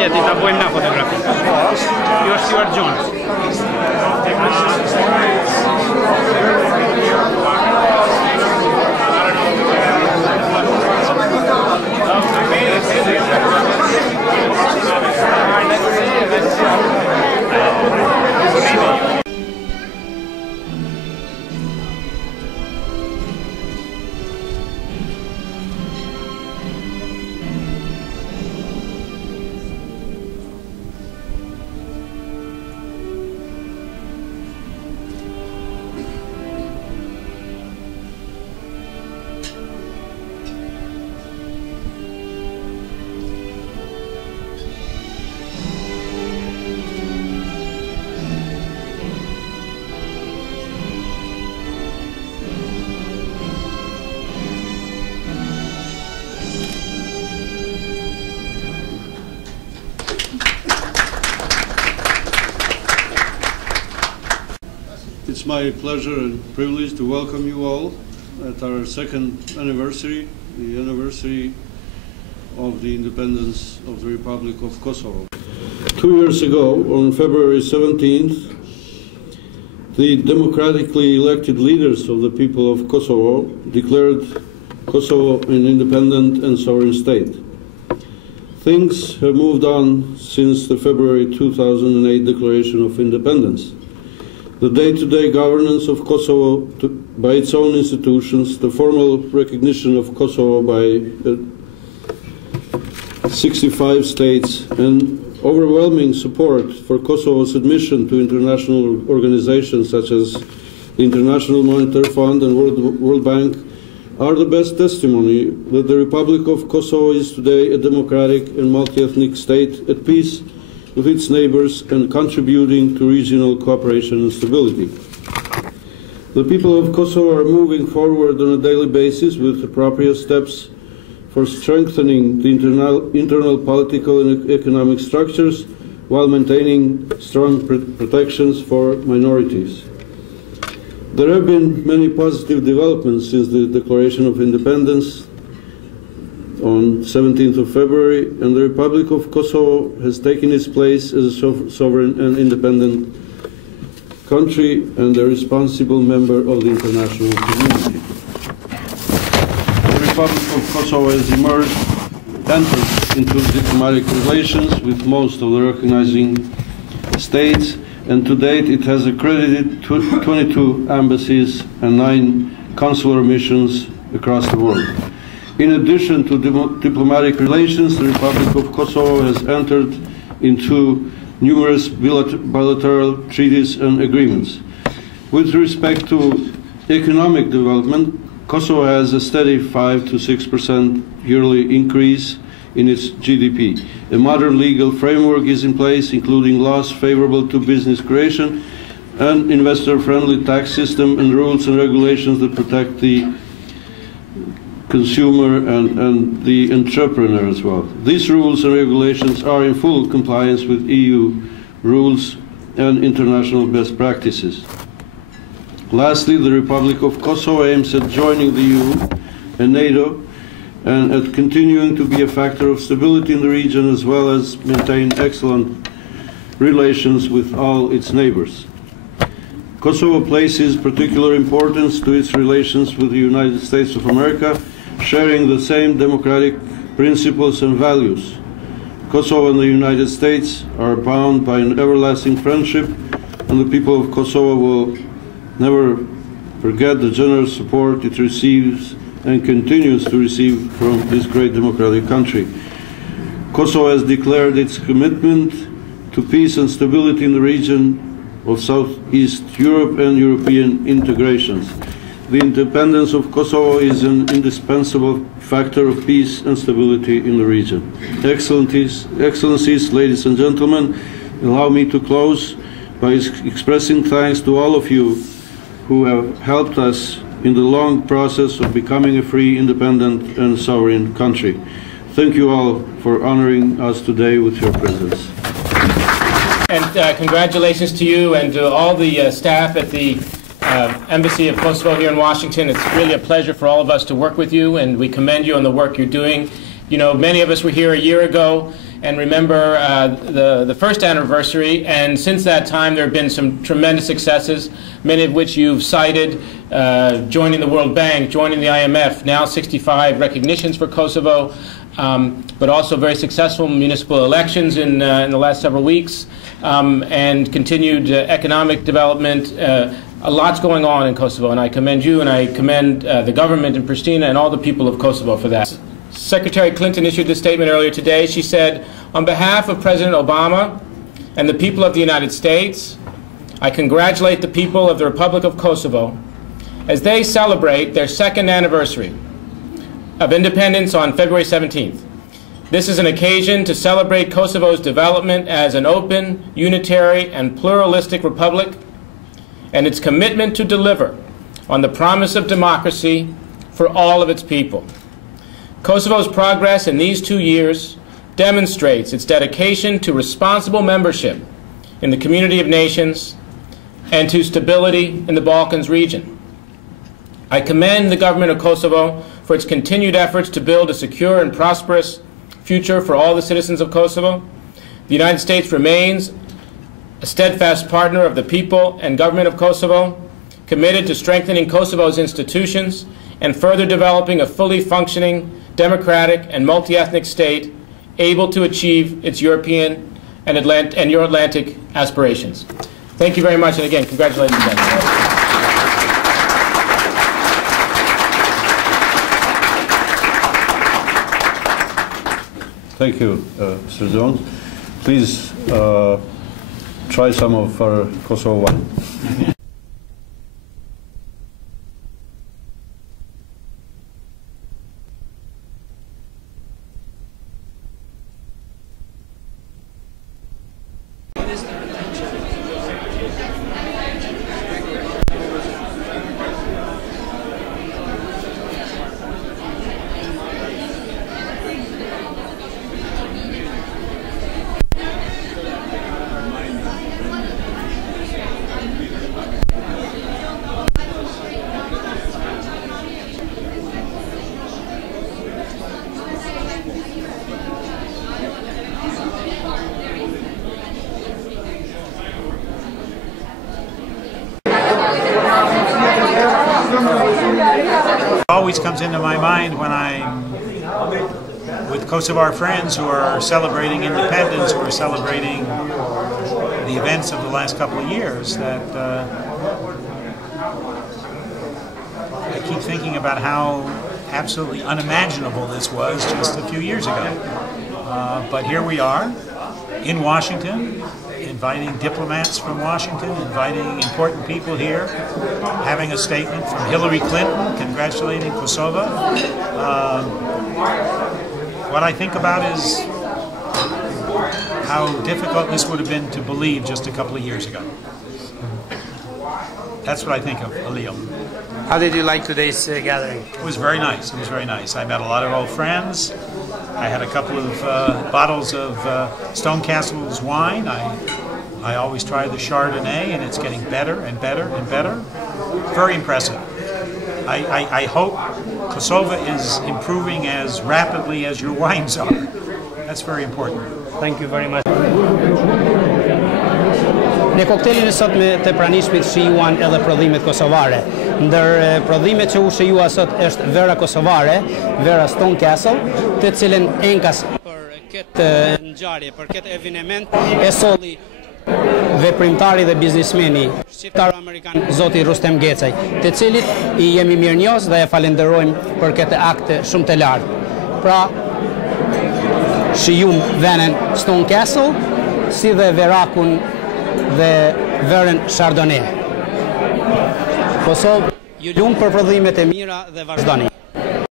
Shtetit apo bëjmë na fotografi. Kjo është Stuart Xhons. It's my pleasure and privilege to welcome you all at our second anniversary, the anniversary of the independence of the Republic of Kosovo. 2 years ago, on February 17th, the democratically elected leaders of the people of Kosovo declared Kosovo an independent and sovereign state. Things have moved on since the February 2008 Declaration of Independence. The day-to-day governance of Kosovo by its own institutions, the formal recognition of Kosovo by 65 states, and overwhelming support for Kosovo's admission to international organizations such as the International Monetary Fund and World Bank are the best testimony that the Republic of Kosovo is today a democratic and multi-ethnic state at peace with its neighbors and contributing to regional cooperation and stability. The people of Kosovo are moving forward on a daily basis with appropriate steps for strengthening the internal political and economic structures while maintaining strong protections for minorities. There have been many positive developments since the Declaration of Independence on 17th of February, and the Republic of Kosovo has taken its place as a sovereign and independent country and a responsible member of the international community. The Republic of Kosovo has entered into diplomatic relations with most of the recognizing states, and to date it has accredited 22 embassies and 9 consular missions across the world. In addition to diplomatic relations, the Republic of Kosovo has entered into numerous bilateral treaties and agreements. With respect to economic development, Kosovo has a steady 5 to 6% yearly increase in its GDP. A modern legal framework is in place, including laws favorable to business creation, an investor-friendly tax system, and rules and regulations that protect the consumer and the entrepreneur as well. These rules and regulations are in full compliance with EU rules and international best practices. Lastly, the Republic of Kosovo aims at joining the EU and NATO and at continuing to be a factor of stability in the region, as well as maintain excellent relations with all its neighbors. Kosovo places particular importance to its relations with the United States of America, sharing the same democratic principles and values. Kosovo and the United States are bound by an everlasting friendship, and the people of Kosovo will never forget the generous support it receives and continues to receive from this great democratic country. Kosovo has declared its commitment to peace and stability in the region of Southeast Europe and European integrations. The independence of Kosovo is an indispensable factor of peace and stability in the region. Excellencies, ladies and gentlemen, allow me to close by expressing thanks to all of you who have helped us in the long process of becoming a free, independent, and sovereign country. Thank you all for honoring us today with your presence. And congratulations to you and to all the staff at the Embassy of Kosovo here in Washington. It's really a pleasure for all of us to work with you, and we commend you on the work you're doing. You know, many of us were here a year ago and remember the first anniversary, and since that time there have been some tremendous successes, many of which you've cited, joining the World Bank, joining the IMF, now 65 recognitions for Kosovo, but also very successful municipal elections in the last several weeks, and continued economic development. A lot's going on in Kosovo, and I commend you and I commend the government in Pristina and all the people of Kosovo for that. Secretary Clinton issued this statement earlier today. She said, "On behalf of President Obama and the people of the United States, I congratulate the people of the Republic of Kosovo as they celebrate their second anniversary of independence on February 17th. This is an occasion to celebrate Kosovo's development as an open, unitary, and pluralistic republic, and its commitment to deliver on the promise of democracy for all of its people. Kosovo's progress in these 2 years demonstrates its dedication to responsible membership in the community of nations and to stability in the Balkans region. I commend the government of Kosovo for its continued efforts to build a secure and prosperous future for all the citizens of Kosovo. The United States remains a steadfast partner of the people and government of Kosovo, committed to strengthening Kosovo's institutions and further developing a fully functioning, democratic, and multi-ethnic state able to achieve its European and Euro-Atlantic aspirations." Thank you very much, and again, congratulations again. Thank you, Mr. Xhons. Please try some of our Kosovo wine. Always comes into my mind when I'm with Kosovar friends who are celebrating independence, who are celebrating the events of the last couple of years, that I keep thinking about how absolutely unimaginable this was just a few years ago. But here we are in Washington, inviting diplomats from Washington, inviting important people here, having a statement from Hillary Clinton congratulating Kosovo. What I think about is how difficult this would have been to believe just a couple of years ago. That's what I think of, Alio. How did you like today's gathering? It was very nice. It was very nice. I met a lot of old friends. I had a couple of bottles of Stone Castle's wine. I always try the Chardonnay, and it's getting better and better and better. Very impressive. I hope Kosovo is improving as rapidly as your wines are. That's very important. Thank you very much. Në koktelin e sot me të pranishmit shijuan edhe prodhimet kosovare. Ndër prodhimet që u shijua sot është vera kosovare, vera Stone Castle, të cilën Enkas për këtë ngjarje, për këtë evenement e solli veprimtari dhe biznismeni shqiptar-amerikan zoti Rustem Gecaj, të cilit I jemi mirënjohës dhe e falenderojmë për këtë akt shumë të lartë. Pra, shijum venen Stone Castle, si dhe verakun dhe verën Chardonnay. Kosovë ju lumë për prodhimet e mira dhe vazhdoni.